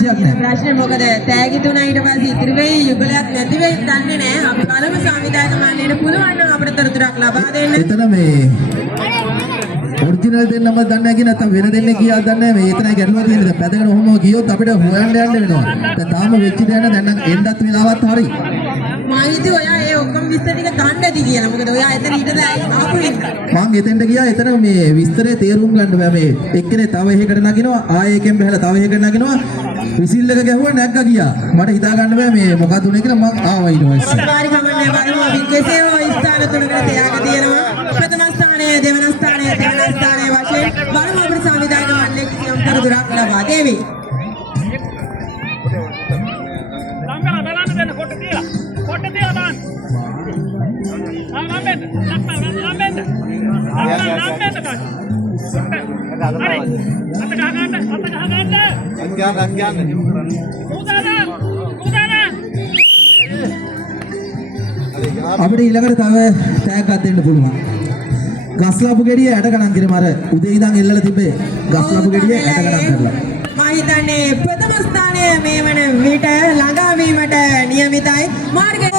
ආරංචියක් නැහැ. ප්‍රශ්නේ මොකද තෑගි තුන ඊට පස්සේ ඉතිරි වෙයි යුගලයක් නැති වෙයි දන්නේ නැහැ. අපි බලමු සංවිධායක මණ්ඩලයට පුළුවන් නම් අපිට තොරතුරක් ලබා දෙන්න. එතන මේ ඔරිජිනල් දෙන්නම දන්නේ නැහැ කියන නැත්නම් වෙන දෙන්නේ කියා දන්නේ නැහැ. මේ එතනයි ගැටලුව තියෙන්නේ. දැන් පැදගෙන ඔහොම ගියොත් අපිට හොයන්න යන්න වෙනවා. දැන් තාම වෙච්ච දේ නැහැ. දැන් නම් එන්නත් වෙලාවත් හරි. මම හිතුවා ඔයා ඒ ඔක්කොම විස්තර ටික ගන්න ඇති කියලා. මොකද ඔයා එතන ඊට ආපු හින්දා. මම එතෙන්ට ගියා. එතන මේ විස්තරේ තේරුම් ගන්න බෑ. මේ එක්කෙනේ තව එහෙකට නගිනවා. ආයෙ එකෙන් බහලා තව එහෙකට නගිනවා. විසිල් එක ගැහුවා නැග්ගා ගියා. මට හිතා ගන්න බෑ මේ මොකක්ද උනේ කියලා. මම ආවා ඊට පස්සේ. සාරි කමන්නේ බලමු අපි කෙසේ හෝ ස්ථාන තුනකට තියාග තියෙනවා. ප්‍රථම ස්ථානය, දෙවන ස්ථානය, තෙවන ස්ථානය වශයෙන් බලමු අපේ සංවිධායක මණ්ඩලයේ කිසියම් තොරතුරක් ලබා දෙවි. ලංකලා බලන්න දෙන්න කොට තියලා දාන්න. ලම්බෙන්න. අපිට ඊළඟට තව තෑග්ගක් දෙන්න පුළුවන්. ගස්ලාපු ගෙඩිය ඇට ගණන් කිරීම අර උදේ ඉඳන් එල්ලලා තිබ්බේ ගස්ලාපු ගෙඩිය ඇට ගණන් කරලා. මම හිතන්නේ ප්‍රථම ස්ථානය මේ වන විට ළඟා වීමට නියමිතයි. මාර්ගයේ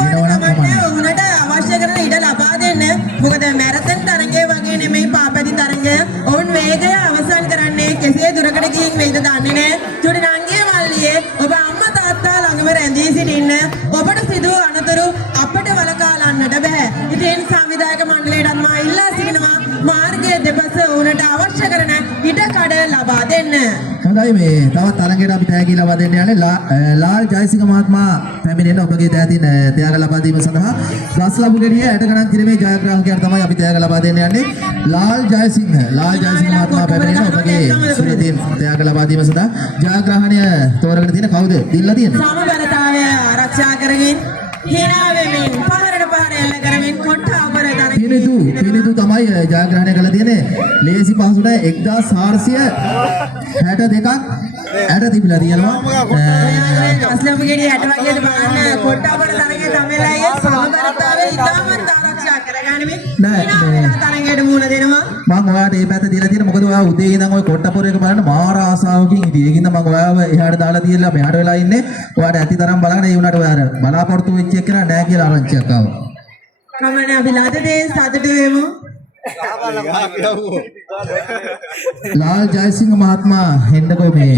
උනට අවශ්‍ය කරන ඉඩ ලබා දෙන්න. මොකද මැරතන් තරගය වගේ නෙමෙයි පාපැති තරගය. ඔවුන් වේගය අවසන් කරන්නේ කෙසේ දුරකට ගිහින් වෙයිද දන්නේ නැහැ. චුටි නංගියේ මල්ලියේ ඔබ අම්මා තාත්තා ළඟම රැඳී සිටින්න. ඔබට සිදු අනතුරු අපට වළකා ගන්නට බෑ. ඉතින් සංවිධායක මණ්ඩලයටත් මා ඉල්ලා සිටිනවා මාර්ගයේ දෙපස උනට අවශ්‍ය කරන ඉඩ කඩ ලබා දෙන්න. හොඳයි මේ තවත් තරඟයකට අපි තෑගි ලබා දෙන්න යන්නේ ලාල් ජයසිංහ මහත්මයා පැමිණෙන ඔබගේ දෑතින් තෑග ලබා දීම සඳහා ගස්ලාපු ගෙඩිය ඇට ගණන් කිරීමේ ජයග්‍රාහකයාට තමයි අපි තෑග ලබා දෙන්න යන්නේ. ලාල් ජයසිංහ මහත්මයා පැමිණෙන ඔබගේ සුරේදීන් තෑග ලබා දීම සඳහා ජයග්‍රහණය තෝරගෙන තියෙන කවුද? දිල්ලා තියෙන්නේ. සමබරතාවය ආරක්ෂා කරමින් hina වෙමින් පහරට පහර එල්ල කරමින් කොට්ටාපර පිනිදු තමයි ජයග්‍රහණය කළ තියෙන්නේ. ලේසි පහසුට 1462ක් ඇට තිබිලා තියෙනවා. අස්ලම් ගෙඩිය ඇට වගේද බලන්න කොට්ටාපර තරගේ තමයිලාගේ සමබරතාවය ඉතාමත් ආරක්ෂා කරගනිමින් hina වෙලා තරගයට මුහුණ දෙනවා. මම ඔයාලට මේ පැත්ත දීලා තියෙන මොකද ඔයා උදේ ඉඳන් ওই කොට්ටපොර එක බලන්න මාර ආසාවකින් ඉතින් ඒකින්ද මම ඔයාව එහාට දාලා තියලා මෙහාට වෙලා ඉන්නේ. ඔයාට ඇති තරම් බලන්න ඒ උනාට ඔයාලා බලාපොරොත්තු වෙච්ච එක නෑ කියලා ආරංචියක් ආවා. කමනේ අපි ලද දේ සතුටු වෙමු. ලාල් ජයසිංහ මහත්මයා එන්නකෝ මේ